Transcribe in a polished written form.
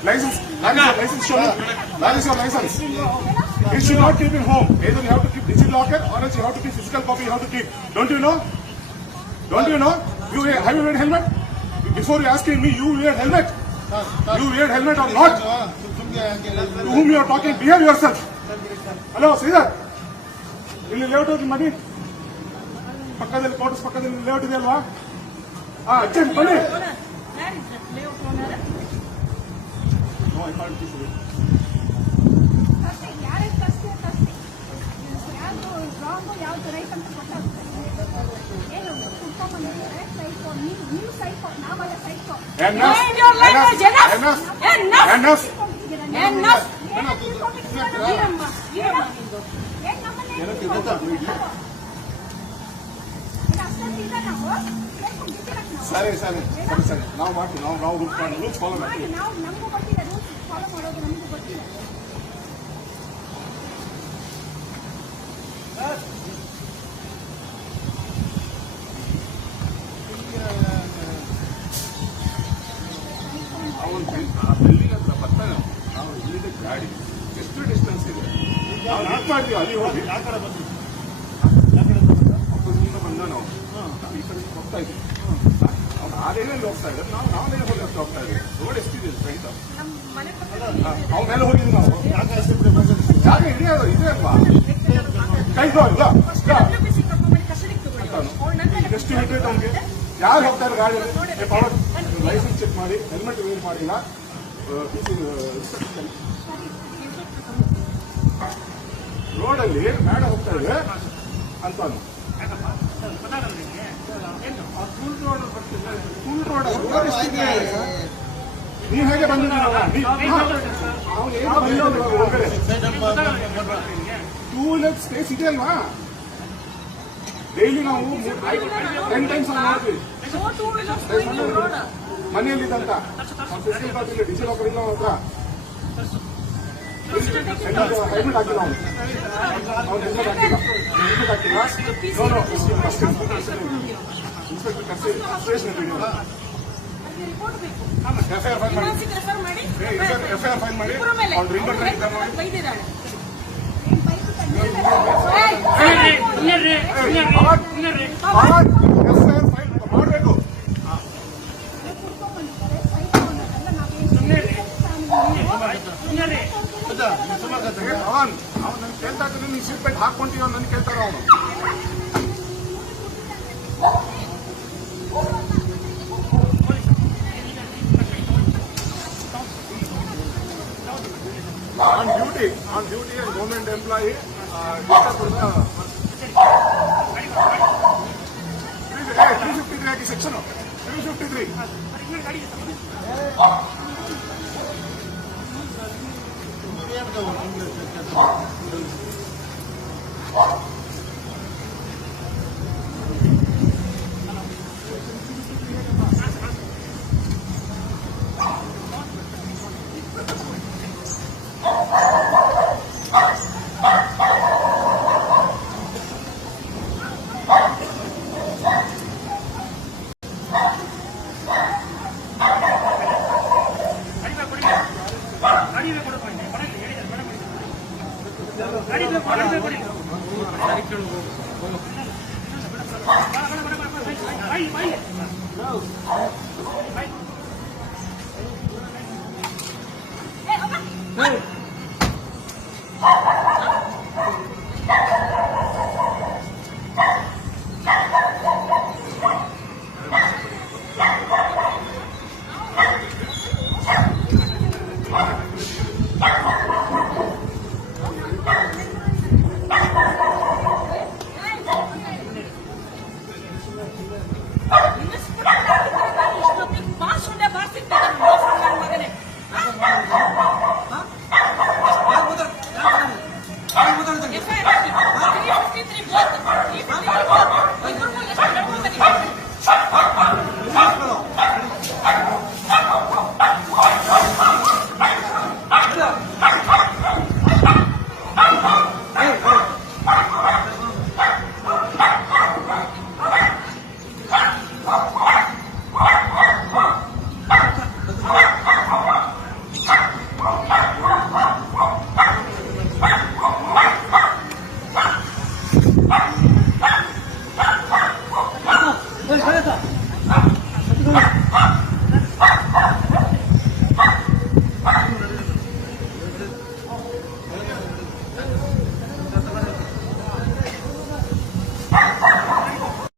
License. You should not keep it home. Either you have to keep DigiLocker or else you have to keep physical copy. You have to keep. Don't you know? Don't you know? Have you wear helmet? Before you asking me, you wear helmet? You wear helmet or not? To whom you are talking? Behave yourself. Hello, see that? ಇಲ್ಲಿ layout ಹೋಗಿ ಮಾಡಿ ಪಕ್ಕದಲ್ಲಿ ಕೋಟಸ್ ಪಕ್ಕದಲ್ಲಿ layout ಇದೆ ಅಲ್ವಾ? Urgent ಬನ್ನಿ. No, I can't keep it. ಸರಿ ಸರಿ ಸರಿ ಸರಿ ನಾವು ಮಾಡ್ತೀವಿ. ನಾವು ರೂಲ್ಸ್ ಫಾಲೋ ಮಾಡ್ತೀವಿ. ಬಿಲ್ಡಿಂಗ್ ಹತ್ರ ಬರ್ತಾನೆ ನಾವು ಇಲ್ಲಿದೆ ಗಾಡಿ ಎಷ್ಟು ಡಿಸ್ಟೆನ್ಸ್ ಇದೆ ನಾವು ನಾಕ್ ಮಾಡ್ತೀವಿ. ಅಲ್ಲಿ ಹೋಗಿ ಆ ಕಡೆ ಬಂದು ಅಪ್ಪದಿಂದ ಬಂದ ನಾವು ಈ ಕಡೆ ಹೋಗ್ತಾ ಇದ್ವಿ. ಅವ್ನು ಆ ಲೈನಲ್ಲಿ ಹೋಗ್ತಾ ಇದ್ದಾರೆ, ನಾವು ಲೈನ್ ಹೋಗ್ತಾ ಇದ್ದೀವಿ. ರೋಡ್ ಎಷ್ಟಿದೆ ಫ್ರಂಟ್ ಅವ್ನ ಮೇಲೆ ಹೋಗಿದ್ವಿ ನಾವು. ಜಾಗ ಹಿಡಿಯೋದು ಇದೆ ಅಲ್ವಾ? ಕೈಗೋ ಇಲ್ಲ ಎಷ್ಟು ಹಿಡಿಯುತ್ತೆ ಅವ್ನಿಗೆ. ಯಾರು ಹೋಗ್ತಾರೆ ಗಾಡಿ ಪವರ್ ಲೈಸೆನ್ಸ್ ಚೆಕ್ ಮಾಡಿ, ಹೆಲ್ಮೆಟ್ ವೇರ್ ಮಾಡಿಲ್ಲ, ರೋಡಲ್ಲಿ ಮೇಡ ಹೋಗ್ತಾ ಇದೆ ಅಂತ ಫುಲ್ ರೋಡ್ ನೀವು ಹೇಗೆ ಬಂದಿದ್ದೀರಲ್ಲ, ಟೂ ವೀಲರ್ ಸ್ಪೇಸ್ ಇದೆ ಅಲ್ವಾ? ಡೈಲಿ ನಾವು 10 times ಮಾಡ್ತೀವಿ ಮನೆಯಲ್ಲಿದ್ದಂತ ಫಿಸಿಕಲ್ ಕಾಪಿ ಇಲ್ಲ, ಡಿಜಿಲಾಕರ್ ಇಲ್ಲ ಹತ್ರ. ಹೆಲ್ಮೆಟ್ ಹಾಕಿಲ್ಲ ಅವ್ನು ಹೆಲ್ಮೆಟ್ ಹಾಕಿಲ್ಲ. ಇನ್ಸ್ಪೆಕ್ಟರ್ ಸ್ಟೇಷನ್ ಎಫ್ಐಆರ್ ಫೈಲ್ ಮಾಡಿ ಅವ್ನು ರಿಂಗ್ ಮಾಡಬೇಕು. ಅವನು ನನ್ ಕೇಳ್ತಾ ಇದ್ದೀನಿ, ನೀನ್ ಸೀಟ್ ಬೆಲ್ಟ್ ಹಾಕೊಂತೀವ ನನ್ ಕೇಳ್ತಾರ ಅವನು. On duty government employee 353 hockey section 353. जाएगा